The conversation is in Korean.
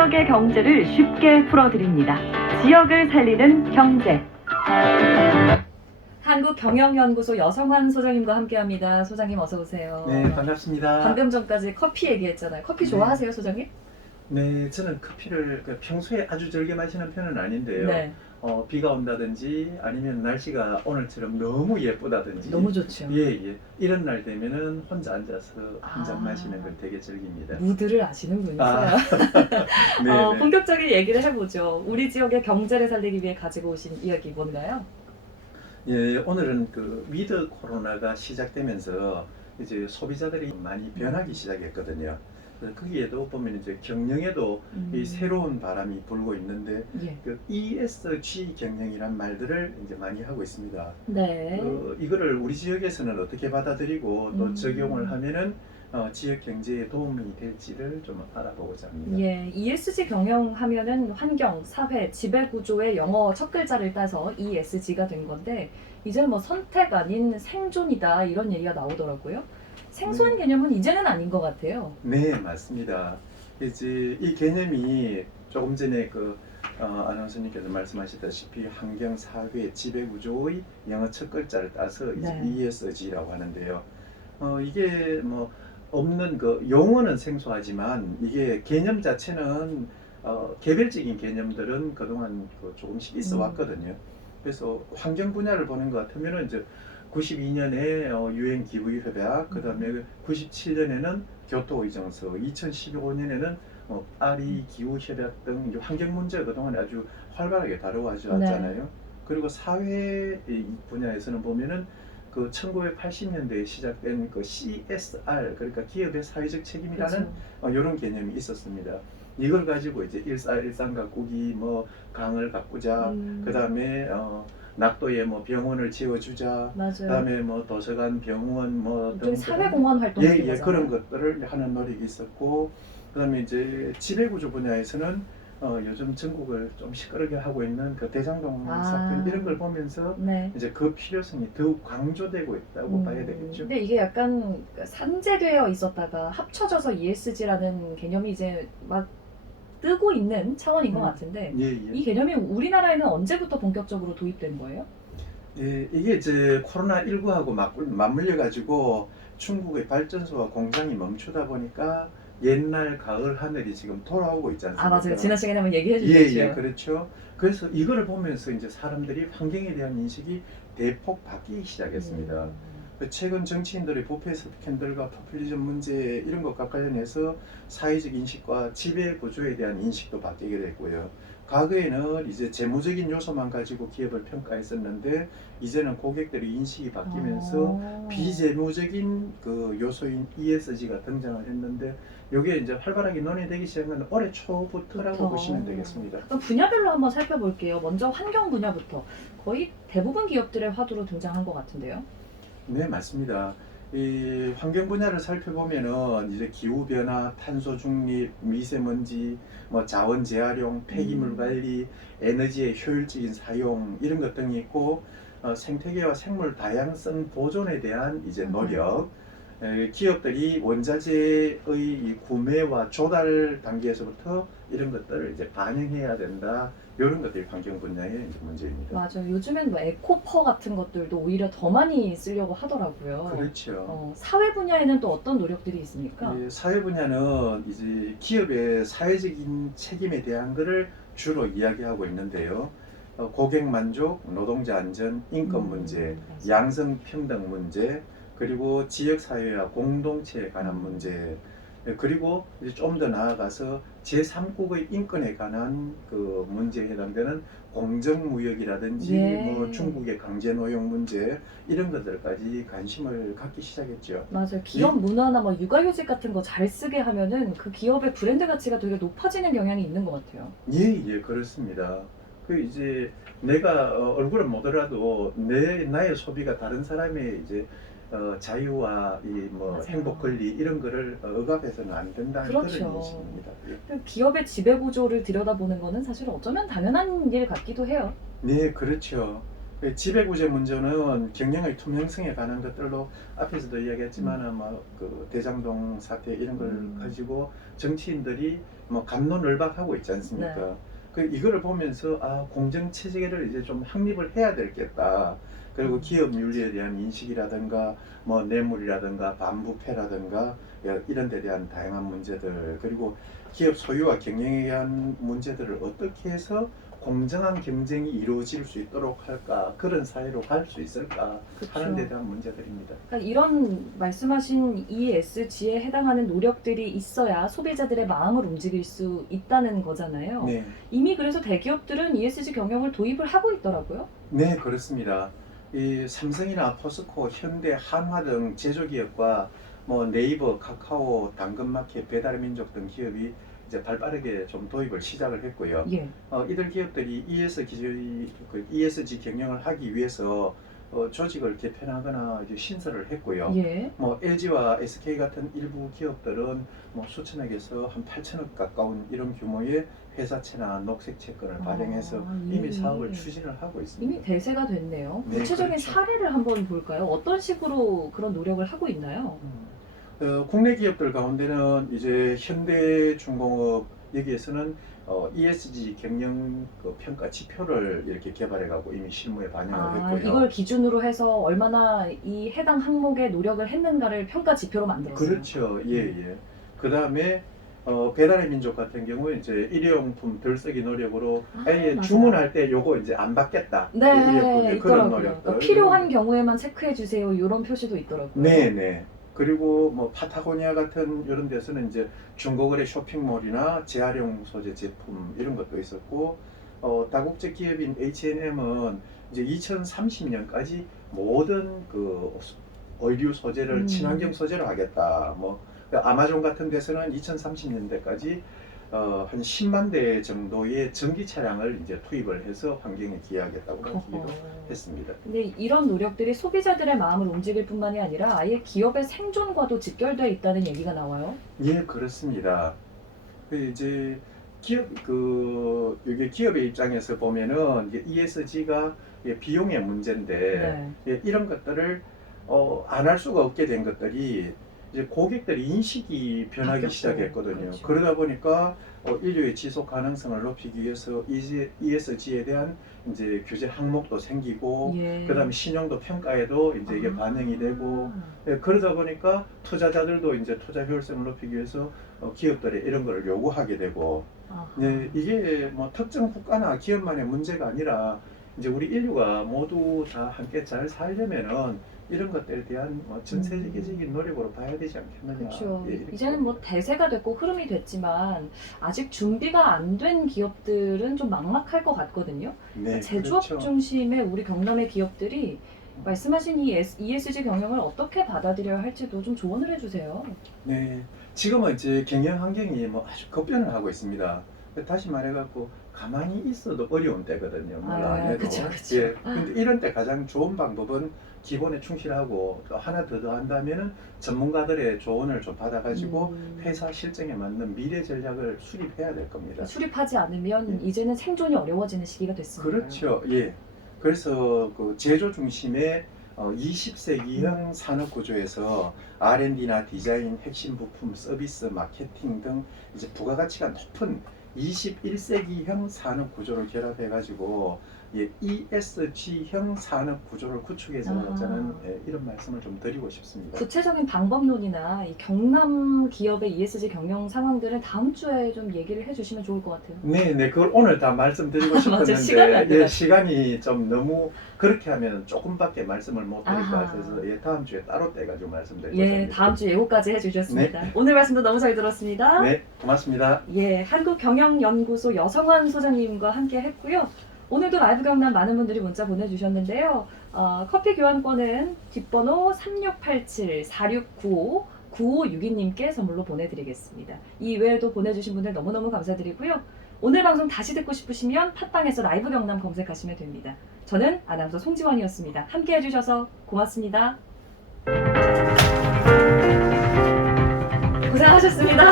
지역의 경제를 쉽게 풀어드립니다. 지역을 살리는 경제. 한국경영연구소 여성환 소장님과 함께합니다. 소장님 어서 오세요. 네, 반갑습니다. 방금 전까지 커피 얘기했잖아요. 커피 네. 좋아하세요, 소장님? 네, 저는 커피를 평소에 아주 즐겨 마시는 편은 아닌데요. 네, 비가 온다든지 아니면 날씨가 오늘처럼 너무 예쁘다든지 너무 좋죠. 예. 이런 날 되면은 혼자 앉아서 한 잔 아. 마시는 걸 되게 즐깁니다. 무드를 아시는 분이세요. 아. 네. 본격적인 얘기를 해보죠. 우리 지역의 경제를 살리기 위해 가지고 오신 이야기 뭔가요? 예, 오늘은 그 위드 코로나가 시작되면서 이제 소비자들이 많이 변하기 시작했거든요. 그래서 거기에도 보면 이제 경영에도 이 새로운 바람이 불고 있는데 예. 그 ESG 경영이란 말들을 이제 많이 하고 있습니다. 네. 이거를 우리 지역에서는 어떻게 받아들이고 또 적용을 하면은 지역 경제에 도움이 될지를 좀 알아보고자 합니다. 예, ESG 경영하면은 환경, 사회, 지배 구조의 영어 첫 글자를 따서 ESG가 된 건데 이제는 뭐 선택 아닌 생존이다 이런 얘기가 나오더라고요. 생소한 개념은 이제는 아닌 것 같아요. 네, 맞습니다. 이제 이 개념이 조금 전에 아나운서님께서 말씀하셨다시피 환경, 사회, 지배 구조의 영어 첫 글자를 따서 이제 네. ESG라고 하는데요. 이게 뭐 없는 용어는 생소하지만 이게 개념 자체는 개별적인 개념들은 그동안 조금씩 있어 왔거든요. 그래서 환경 분야를 보는 것 같으면은 이제 92년에 유엔 기후 협약, 그다음에 97년에는 교토 의정서, 2015년에는 파리 기후 협약 등 환경 문제 그동안 아주 활발하게 다뤄왔잖아요. 그리고 사회 분야에서는 보면은 1980년대에 시작된 CSR, 그러니까 기업의 사회적 책임이라는 이런 개념이 있었습니다. 이걸 가지고 이제 일상 가꾸기, 뭐 강을 가꾸자, 그다음에 낙도에 뭐 병원을 지어주자, 맞아요. 그다음에 뭐 도서관, 병원 뭐 좀 등 사회공헌 활동 예, 그런 것들을 하는 노력이 있었고, 그다음에 이제 지배구조 분야에서는 요즘 전국을 좀 시끄럽게 하고 있는 대장동 사건 이런 걸 보면서 네. 이제 그 필요성이 더욱 강조되고 있다고 봐야 되겠죠. 근데 이게 약간 산재되어 있었다가 합쳐져서 ESG라는 개념이 이제 막 뜨고 있는 차원인 것 같은데 예. 이 개념이 우리나라에는 언제부터 본격적으로 도입된 거예요? 예, 이게 이제 코로나19하고 맞물려 가지고 중국의 발전소와 공장이 멈추다 보니까 옛날 가을 하늘이 지금 돌아오고 있지 않습니까? 맞아요. 지난 시간에 한번 얘기해 주셨죠. 예, 그렇죠. 그래서 이거를 보면서 이제 사람들이 환경에 대한 인식이 대폭 바뀌기 시작했습니다. 최근 정치인들의 부패 스캔들과 포퓰리즘 문제 이런 것과 관련해서 사회적 인식과 지배 구조에 대한 인식도 바뀌게 됐고요. 과거에는 이제 재무적인 요소만 가지고 기업을 평가했었는데 이제는 고객들의 인식이 바뀌면서 비재무적인 요소인 ESG가 등장을 했는데 이게 이제 활발하게 논의되기 시작한 건 올해 초부터라고 보시면 되겠습니다. 그럼 분야별로 한번 살펴볼게요. 먼저 환경 분야부터 거의 대부분 기업들의 화두로 등장한 것 같은데요. 네, 맞습니다. 이 환경 분야를 살펴보면은 이제 기후 변화, 탄소 중립, 미세먼지, 뭐 자원 재활용, 폐기물 관리, 에너지의 효율적인 사용 이런 것 등이 있고 생태계와 생물 다양성 보존에 대한 이제 노력. 기업들이 원자재의 이 구매와 조달 단계에서부터 이런 것들을 이제 반영해야 된다. 이런 것들이 환경 분야의 이제 문제입니다. 맞아요. 요즘엔 뭐 에코퍼 같은 것들도 오히려 더 많이 쓰려고 하더라고요. 그렇죠. 사회 분야에는 또 어떤 노력들이 있습니까? 사회 분야는 이제 기업의 사회적인 책임에 대한 것을 주로 이야기하고 있는데요. 고객 만족, 노동자 안전, 인권 문제, 맞아요. 양성 평등 문제, 그리고 지역 사회와 공동체에 관한 문제, 그리고 이제 좀 더 나아가서 제3국의 인권에 관한 문제에 해당되는 공정무역이라든지 뭐 중국의 강제노용 문제 이런 것들까지 관심을 갖기 시작했죠. 맞아요. 기업 문화나 뭐 육아휴직 같은 거 잘 쓰게 하면은 그 기업의 브랜드 가치가 되게 높아지는 경향이 있는 것 같아요. 예, 그렇습니다. 이제 내가 얼굴은 못하더라도 나의 소비가 다른 사람의 이제 자유와 맞아요. 행복 권리 이런 거를 억압해서는 안 된다는 그렇죠. 그런 인식입니다. 예. 기업의 지배 구조를 들여다보는 거는 사실 어쩌면 당연한 일 같기도 해요. 네, 그렇죠. 지배구조 문제는 경영의 투명성에 관한 것들로 앞에서도 이야기했지만 그 대장동 사태 이런 걸 가지고 정치인들이 뭐 갑론을박하고 있지 않습니까? 네. 이거를 보면서 공정 체계를 이제 좀 확립을 해야 되겠다. 그리고 기업 윤리에 대한 인식이라든가 뭐 뇌물이라든가 반부패라든가 이런 데 대한 다양한 문제들, 그리고 기업 소유와 경영에 대한 문제들을 어떻게 해서 공정한 경쟁이 이루어질 수 있도록 할까, 그런 사회로 갈 수 있을까 하는 데 대한 문제들입니다. 그러니까 이런 말씀하신 ESG에 해당하는 노력들이 있어야 소비자들의 마음을 움직일 수 있다는 거잖아요. 네, 이미 그래서 대기업들은 ESG 경영을 도입을 하고 있더라고요. 네, 그렇습니다. 이 삼성이나 포스코, 현대, 한화 등 제조기업과 뭐 네이버, 카카오, 당근마켓, 배달민족 등 기업이 이제 발빠르게 좀 도입을 시작을 했고요. 예. 이들 기업들이 ESG 경영을 하기 위해서 조직을 개편하거나 이제 신설을 했고요. 예. 뭐 LG와 SK 같은 일부 기업들은 뭐 수천억에서 한 8천억 가까운 이런 규모의 회사채나 녹색 채권을 발행해서 예. 이미 사업을 추진을 하고 있습니다. 이미 대세가 됐네요. 네, 구체적인 그렇죠. 사례를 한번 볼까요? 어떤 식으로 그런 노력을 하고 있나요? 국내 기업들 가운데는 이제 현대중공업 여기에서는 ESG 경영 그 평가 지표를 이렇게 개발해가고 이미 실무에 반영을 했고요. 이걸 기준으로 해서 얼마나 이 해당 항목에 노력을 했는가를 평가 지표로 만들었어요. 그렇죠. 예, 예. 그 다음에 배달의 민족 같은 경우에 이제 일회용품 덜 쓰기 노력으로 아예 맞아요. 주문할 때 요거 이제 안 받겠다. 네, 일회용품 그런 있더라고요. 노력들. 그러니까 필요한 경우에만 체크해 주세요. 이런 표시도 있더라고요. 네, 네. 그리고 뭐 파타고니아 같은 이런 데서는 이제 중고거래 쇼핑몰이나 재활용 소재 제품 이런 것도 있었고, 다국제 기업인 H&M은 이제 2030년까지 모든 그 의류 소재를 친환경 소재로 하겠다. 뭐 아마존 같은 데서는 2030년대까지 한 10만 대 정도의 전기 차량을 이제 투입을 해서 환경에 기여하겠다고 하기로 했습니다. 근데 이런 노력들이 소비자들의 마음을 움직일 뿐만이 아니라 아예 기업의 생존과도 직결되어 있다는 얘기가 나와요. 예, 그렇습니다. 이제 이게 기업의 입장에서 보면은 ESG가 비용의 문제인데, 네. 이런 것들을 안 할 수가 없게 된 것들이 이제 고객들의 인식이 변하기 바뀌었고, 시작했거든요. 그렇죠. 그러다 보니까 인류의 지속 가능성을 높이기 위해서 ESG에 대한 이제 규제 항목도 생기고, 예. 그다음에 신용도 평가에도 이제 이게 반영이 되고, 그러다 보니까 투자자들도 이제 투자 효율성을 높이기 위해서 기업들이 이런 걸 요구하게 되고, 네, 이게 뭐 특정 국가나 기업만의 문제가 아니라 이제 우리 인류가 모두 다 함께 잘 살려면은 이런 것들에 대한 전 세계적인 노력으로 봐야 되지 않겠느냐. 그렇죠. 예, 이렇게 이제는 뭐 대세가 됐고 흐름이 됐지만 아직 준비가 안 된 기업들은 좀 막막할 것 같거든요. 네, 제조업 그렇죠. 중심의 우리 경남의 기업들이 말씀하신 이 ESG 경영을 어떻게 받아들여야 할지도 좀 조언을 해주세요. 네, 지금은 이제 경영 환경이 뭐 아주 급변을 하고 있습니다. 다시 말해갖고 가만히 있어도 어려운 때거든요. 뭘 안 해도. 그쵸, 그쵸. 예, 근데 이런 때 가장 좋은 방법은 기본에 충실하고 또 하나 더 한다면은 전문가들의 조언을 좀 받아가지고 회사 실정에 맞는 미래 전략을 수립해야 될 겁니다. 수립하지 않으면 이제는 생존이 어려워지는 시기가 됐습니다. 그렇죠. 예. 그래서 그 제조 중심의 20세기형 산업 구조에서 R&D나 디자인, 핵심 부품, 서비스, 마케팅 등 이제 부가가치가 높은 21세기형 산업 구조를 결합해가지고 ESG형 산업 구조를 구축해서 저는 이런 말씀을 좀 드리고 싶습니다. 구체적인 방법론이나 이 경남 기업의 ESG 경영 상황들은 다음 주에 좀 얘기를 해주시면 좋을 것 같아요. 네, 그걸 오늘 다 말씀드리고 싶었는데 시간이 안 돼가지고. 시간이 좀 너무 그렇게 하면 조금밖에 말씀을 못 드릴 것 아하. 같아서 다음 주에 따로 떼가지고 말씀드리고 예, 다음 주 예고까지 해주셨습니다. 오늘 말씀도 너무 잘 들었습니다. 네, 고맙습니다. 예, 한국경영연구소 여성환 소장님과 함께 했고요. 오늘도 라이브 경남 많은 분들이 문자 보내주셨는데요. 커피 교환권은 뒷번호 3687-4695-9562님께 선물로 보내드리겠습니다. 이 외에도 보내주신 분들 너무너무 감사드리고요. 오늘 방송 다시 듣고 싶으시면 팟빵에서 라이브 경남 검색하시면 됩니다. 저는 아나운서 송지원이었습니다. 함께 해주셔서 고맙습니다. 고생하셨습니다.